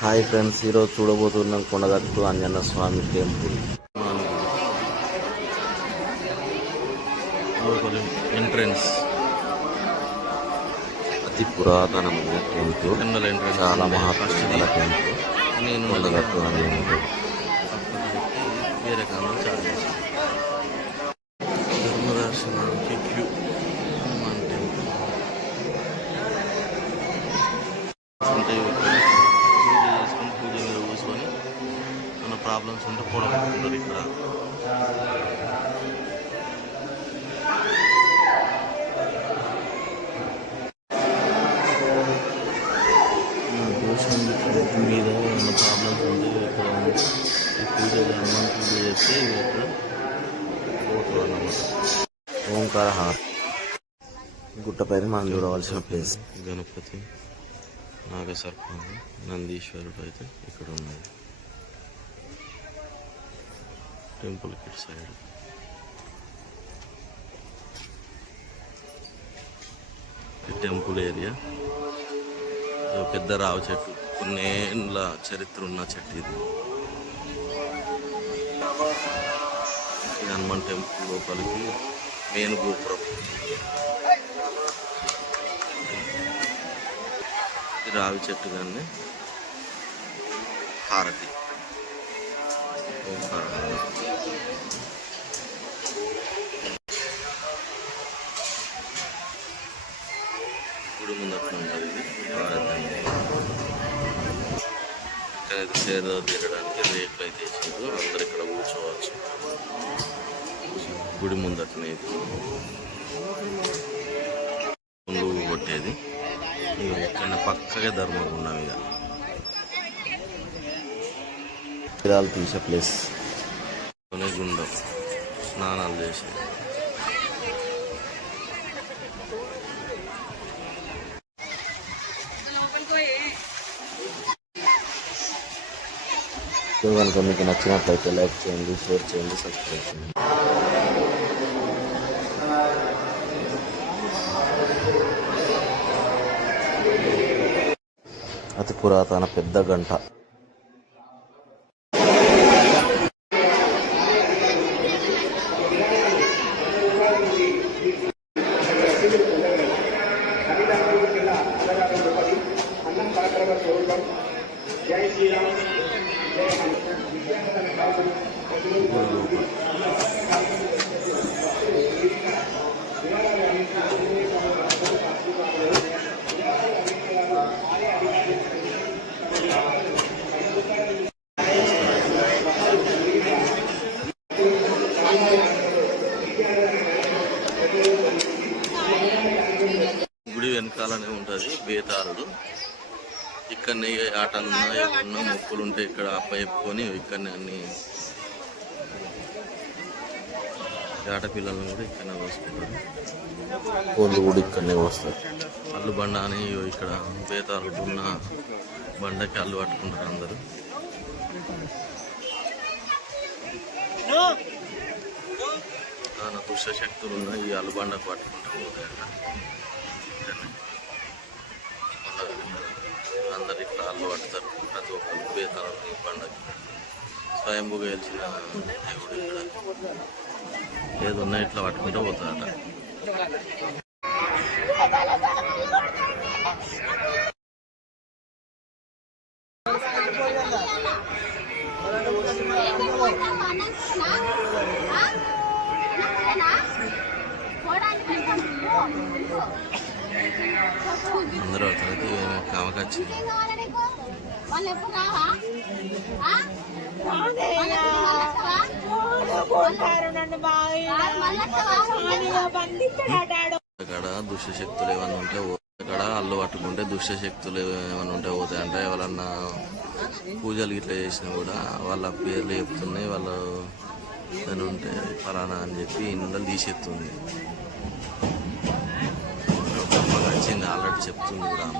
Hi friends ఈరోజు చూడబోతున్నాం Kondagattu Anjanna Swamy temple. Entrance అతి పురాతనమైన టెంపుల్. చాలా మహాత్మ టెంపుల్. నేను కొండగట్టు టెంపుల్. వేరే కాలం చార్జెస్ ప్రాబ్లమ్స్ ఉంటే పొడవుకుంటారు ఇక్కడ మీద ఉన్న ప్రాబ్లమ్స్ ఉంటే ఇక్కడ. పూజ హనుమాన్ పూజ చేస్తే ఇక్కడ అన్నమాట ఓంకార హార్ గుట్టపైన మనం చూడవలసిన ప్లేస్. గణపతి నాగసర్పం నందీశ్వరుడు అయితే ఇక్కడ ఉన్నది టెంపుల్ కిట్ సైడ్. ఈ టెంపుల్ ఏరియా. ఒక పెద్ద రావి చెట్టు. కొన్నేళ్ళ చరిత్ర ఉన్న చెట్టు ఇది. హనుమాన్ టెంపుల్ లోపలికి మెయిన్ గోపురం. రావి చెట్టు కానీ హారతి ఓంకార హారతి గుడి ముందట్లా ఇక్కడ ఇది సేద తీరడానికి రేట్లు అయితే ఇచ్చారు అందరు ఇక్కడ కూర్చోవచ్చు. గుడి ముందట్నే ఇది పువ్వు కొట్టేది. ఇక్కడ పక్కగా ధర్మం ఇక తీసే ప్లేస్. కొనే గుండం స్నానాలు వీడియో కనుక మీకు నచ్చినట్లయితే లైక్ చేయండి షేర్ చేయండి సబ్స్క్రైబ్ చేయండి. అతి పురాతన పెద్ద గంట. జై శ్రీరామ్. గుడి వెనకాలనే ఉంటుంది బేతారుడు. ఇక్కడనే ఆటలు ఉన్నా ఏమన్నా మొక్కులు ఉంటే ఇక్కడ అప్ప చెప్పుకొని ఇక్కడనే అన్ని ఆట పిల్లలను కూడా ఇక్కడనే పోసుకుంటారు. కోళ్ళు కూడా ఇక్కడనే పోస్తారు. అల్లు బండ అని ఇక్కడ బేతాళుడు ఉన్న బండకి అల్లు పట్టుకుంటారు అందరూ. చాలా దుష్ట శక్తులు ఉన్నాయి ఈ అల్లుబండకు పట్టుకుంటూ పోతాయట అందరు ఇట్లా అల్లు పడతారు ప్రతి ఒక్కరు బేతాలు ఈ పండుగ. స్వయంభూగా గెలిచిన దేవుడు ఇక్కడ. ఏది ఉన్నా ఇట్లా పట్టుకుంటూ పోతారట అందరూ అవుతారు ఒక ఆమెకు వచ్చింది వాళ్ళు ఎప్పుడు రావా ఆ? కొట్టారు నన్ను బాగా సానిగా బంధించాడు అక్కడ దుష్ట శక్తులు ఏమైనా ఉంటే అక్కడ అల్లు పట్టుకుంటే దుష్ట శక్తులు ఏమైనా ఉంటే పోతాయి అంటే ఎవరన్నా పూజలు ఇట్లా చేసినా కూడా వాళ్ళ పేర్లు చెప్తున్నాయి వాళ్ళు ఏదైనా ఉంటే ఫలానా అని చెప్పి ఇందులో తీసేస్తుంది. ఒక అమ్మకి వచ్చింది ఆల్రెడీ చెప్తుంది కూడా అమ్మ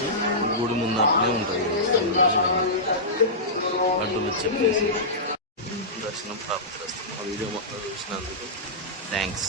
ఇచ్చే గుడి ముందరనే ఉంటుంది అడ్డులు చెప్పేసి. దర్శనం ప్రాప్తి మా వీడియో మొత్తం చూసినందుకు థ్యాంక్స్.